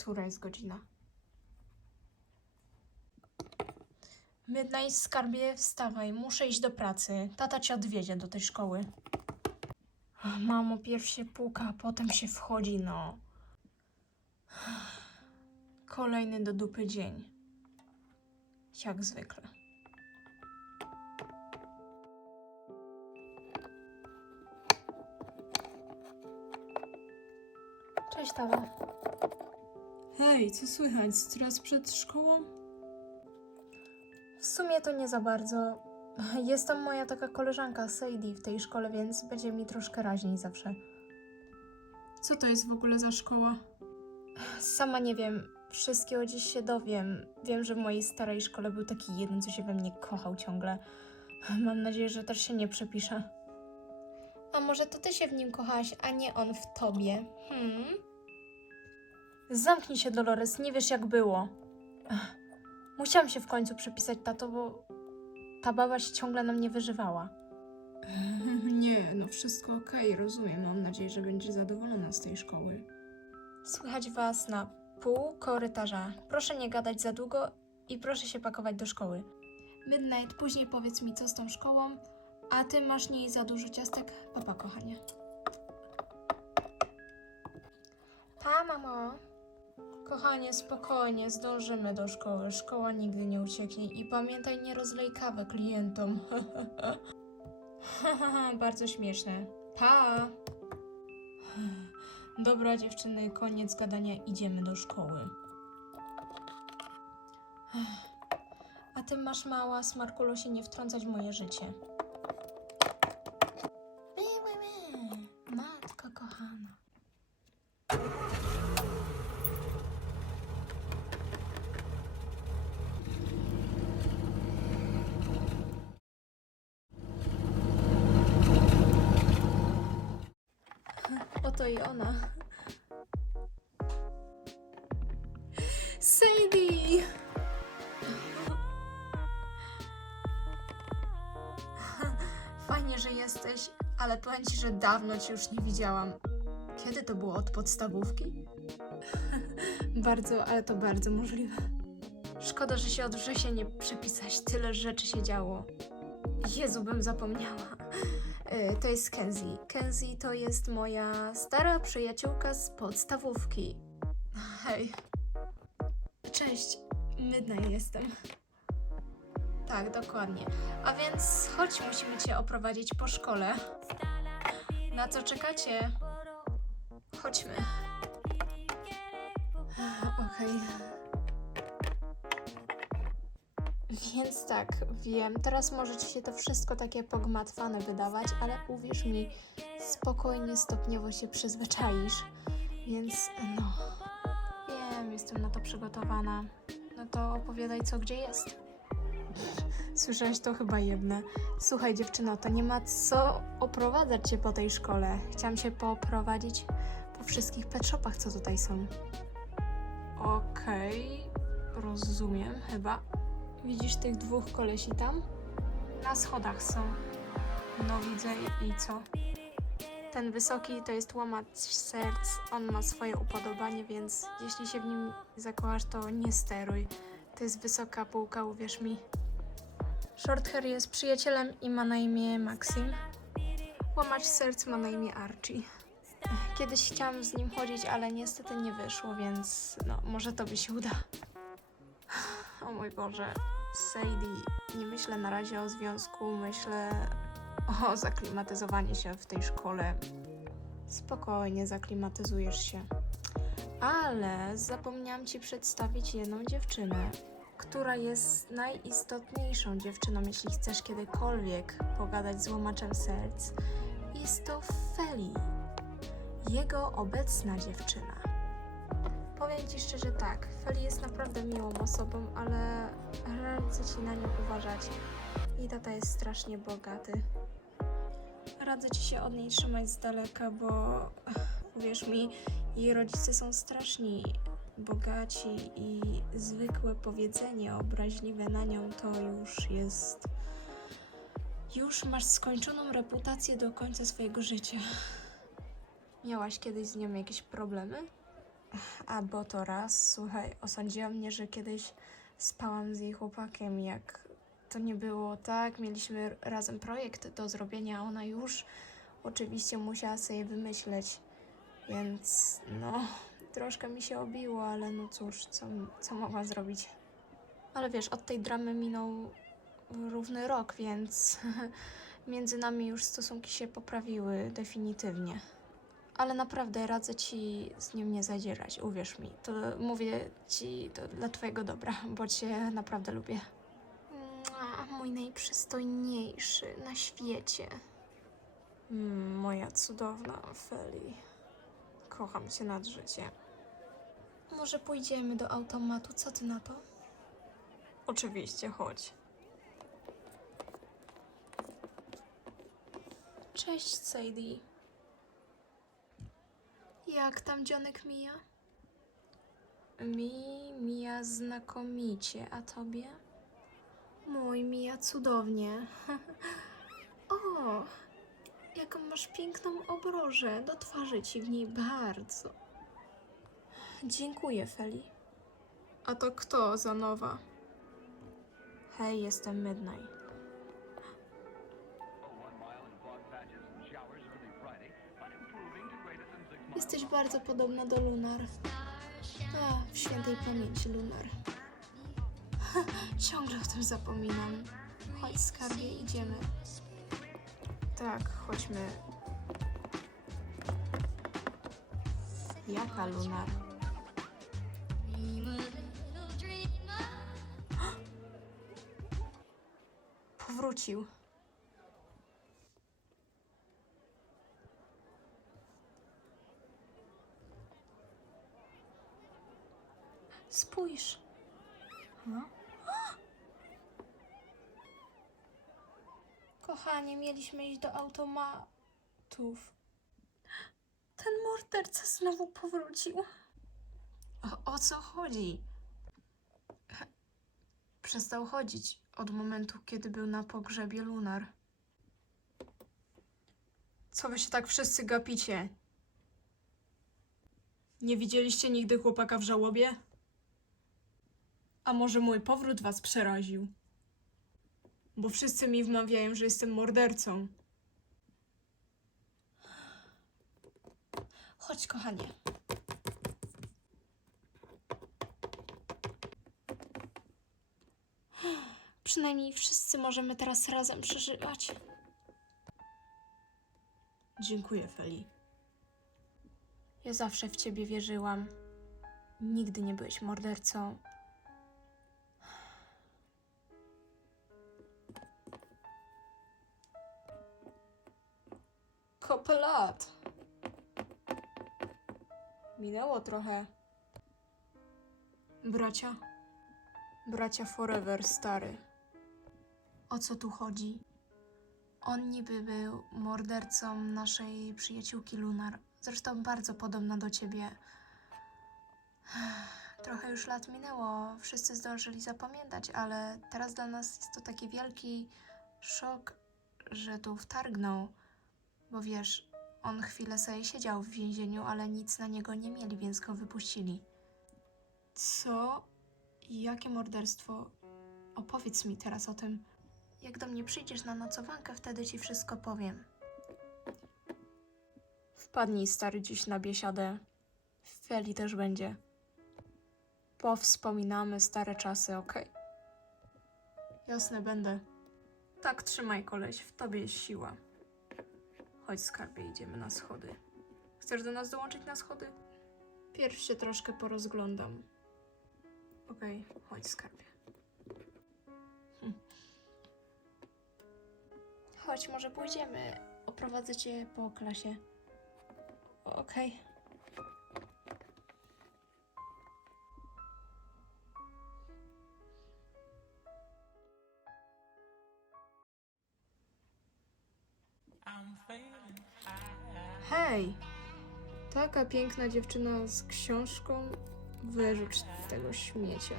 Która jest godzina? Midnight, skarbie, wstawaj, muszę iść do pracy. Tata cię odwiedzie do tej szkoły. Mamo, pierw się puka, a potem się wchodzi, no. Kolejny do dupy dzień. Jak zwykle. Cześć, tata. Hej, co słychać? Stres przed szkołą? W sumie to nie za bardzo. Jest tam moja taka koleżanka Sadie w tej szkole, więc będzie mi troszkę raźniej zawsze. Co to jest w ogóle za szkoła? Sama nie wiem, wszystkiego dziś się dowiem. Wiem, że w mojej starej szkole był taki jeden, co się we mnie kochał ciągle. Mam nadzieję, że też się nie przepisze. A może to ty się w nim kochałaś, a nie on w tobie? Hmm? Zamknij się, Dolores, nie wiesz jak było. Ech, Musiałam się w końcu przepisać, tato, bo ta baba się ciągle na mnie wyżywała. Nie, no wszystko okej, rozumiem. Mam nadzieję, że będziesz zadowolona z tej szkoły. Słychać was na pół korytarza. Proszę nie gadać za długo i proszę się pakować do szkoły. Midnight, później powiedz mi, co z tą szkołą, a ty masz nie za dużo ciastek. Papa, kochanie. Pa, mamo. Kochanie, spokojnie, zdążymy do szkoły. Szkoła nigdy nie ucieknie. I pamiętaj, nie rozlej kawę klientom. Bardzo śmieszne. Pa! Dobra, dziewczyny, koniec gadania, idziemy do szkoły. A ty masz mała, smarkulo się nie wtrącać w moje życie. Oto i ona. Sadie! Fajnie, że jesteś, ale powiem ci, że dawno cię już nie widziałam. Kiedy to było? Od podstawówki? bardzo, ale to bardzo możliwe. Szkoda, że się od września nie przepisać. Tyle rzeczy się działo. Jezu, bym zapomniała. Y, To jest Kenzie. Kenzie to jest moja stara przyjaciółka z podstawówki. Hej. Cześć, Midnight jestem. Tak, dokładnie. A więc chodź, musimy cię oprowadzić po szkole. Na co czekacie? Chodźmy. Okej. Więc tak, wiem, teraz może ci się to wszystko takie pogmatwane wydawać, ale uwierz mi, spokojnie, stopniowo się przyzwyczaisz. Więc no, wiem, jestem na to przygotowana. No to opowiadaj, co gdzie jest. Słyszałaś to chyba jedne. Słuchaj, dziewczyno, to nie ma co oprowadzać cię po tej szkole. Chciałam się poprowadzić po wszystkich pet shopach, co tutaj są. Okej, rozumiem chyba. Widzisz tych dwóch kolesi tam? Na schodach są. No widzę i co? Ten wysoki to jest łamacz serc. On ma swoje upodobanie, więc jeśli się w nim zakochasz, to nie steruj. To jest wysoka półka, uwierz mi. Shorthair jest przyjacielem i ma na imię Maxim. Łamacz serc ma na imię Archie. Kiedyś chciałam z nim chodzić, ale niestety nie wyszło, więc no, może to by się uda. O mój Boże, Sadie, nie myślę na razie o związku, myślę o zaklimatyzowaniu się w tej szkole. Spokojnie, zaklimatyzujesz się. Ale zapomniałam ci przedstawić jedną dziewczynę, która jest najistotniejszą dziewczyną, jeśli chcesz kiedykolwiek pogadać z łomaczem serc. Jest to Feli, jego obecna dziewczyna. Powiem ci szczerze tak, Feli jest naprawdę miłą osobą, ale radzę ci na nią uważać. Jej tata jest strasznie bogaty. Radzę ci się od niej trzymać z daleka, bo uwierz mi, jej rodzice są straszni bogaci i zwykłe powiedzenie obraźliwe na nią to już jest. Już masz skończoną reputację do końca swojego życia. Miałaś kiedyś z nią jakieś problemy? A bo to raz, słuchaj, osądziła mnie, że kiedyś spałam z jej chłopakiem, jak to nie było tak. Mieliśmy razem projekt do zrobienia, a ona już oczywiście musiała sobie wymyśleć. Więc no, troszkę mi się obiło, ale no cóż, co, co mogłam zrobić? Ale wiesz, od tej dramy minął równy rok, więc między nami już stosunki się poprawiły definitywnie. Ale naprawdę radzę ci z nim nie zadzierać, uwierz mi. To mówię ci to dla twojego dobra, bo cię naprawdę lubię. Mua, Mój najprzystojniejszy na świecie. Mm, moja cudowna Feli. Kocham cię nad życie. Może pójdziemy do automatu, co ty na to? Oczywiście, chodź. Cześć, Sadie. Jak tam dzionek mija? Mi mija znakomicie, a tobie? Mój mija cudownie. o, jaką masz piękną obrożę. Do twarzy ci w niej bardzo. Dziękuję, Feli. A to kto za nowa? Hej, jestem Midnight. Bardzo podobna do Lunar. A, w świętej pamięci Lunar. Ciągle o tym zapominam. Chodź, skarbie, idziemy. Tak, chodźmy. Jaka Lunar? Powrócił. Spójrz. No. Kochanie, mieliśmy iść do automatów. Ten morderca znowu powrócił. O, o co chodzi? Przestał chodzić od momentu, kiedy był na pogrzebie Lunar. Co wy się tak wszyscy gapicie? Nie widzieliście nigdy chłopaka w żałobie? A może mój powrót was przeraził? Bo wszyscy mi wmawiają, że jestem mordercą. Chodź, kochanie. Przynajmniej wszyscy możemy teraz razem przeżywać. Dziękuję, Feli. Ja zawsze w ciebie wierzyłam. Nigdy nie byłeś mordercą. Minęło trochę. Bracia? Bracia Forever, stary. O co tu chodzi? On niby był mordercą naszej przyjaciółki Lunar. Zresztą bardzo podobna do ciebie. Trochę już lat minęło, wszyscy zdążyli zapamiętać, ale teraz dla nas jest to taki wielki szok, że tu wtargnął. Bo wiesz, on chwilę sobie siedział w więzieniu, ale nic na niego nie mieli, więc go wypuścili. Co? Jakie morderstwo? Opowiedz mi teraz o tym. Jak do mnie przyjdziesz na nocowankę, wtedy ci wszystko powiem. W Wpadnij stary dziś na biesiadę. Feli też będzie. Powspominamy stare czasy, okej? Jasne, będę. Tak, trzymaj koleś, w tobie jest siła. Chodź skarbie, idziemy na schody. Chcesz do nas dołączyć na schody? Pierw się troszkę porozglądam. Okej, chodź skarbie. Hm. Chodź, może pójdziemy. Oprowadzę cię po klasie. Okej. Hej! Taka piękna dziewczyna z książką. Wyrzuć tego śmiecia.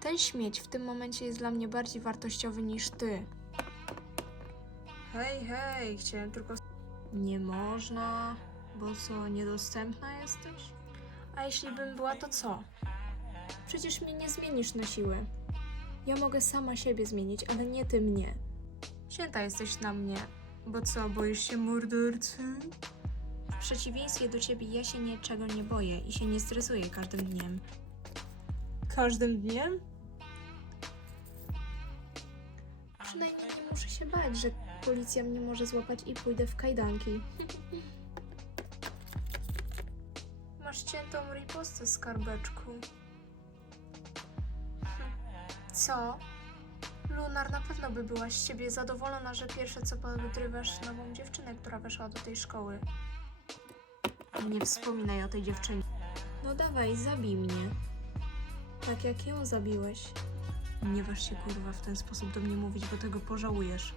Ten śmieć w tym momencie jest dla mnie bardziej wartościowy niż ty. Hej, hej, chciałem tylko. Nie można, bo co, niedostępna jesteś? A jeśli bym była, to co? Przecież mnie nie zmienisz na siłę. Ja mogę sama siebie zmienić, ale nie ty mnie. Święta jesteś na mnie, bo co, boisz się mordercy? W przeciwieństwie do ciebie ja się niczego nie boję i się nie stresuję każdym dniem. Każdym dniem? Przynajmniej nie muszę się bać, że policja mnie może złapać i pójdę w kajdanki. Masz ciętą ripostę, skarbeczku. Co? Lunar, na pewno by była z ciebie zadowolona, że pierwsze co podrywasz nową dziewczynę, która weszła do tej szkoły. Nie wspominaj o tej dziewczynie. No dawaj, zabij mnie. Tak jak ją zabiłeś. Nie waż się kurwa w ten sposób do mnie mówić, bo tego pożałujesz.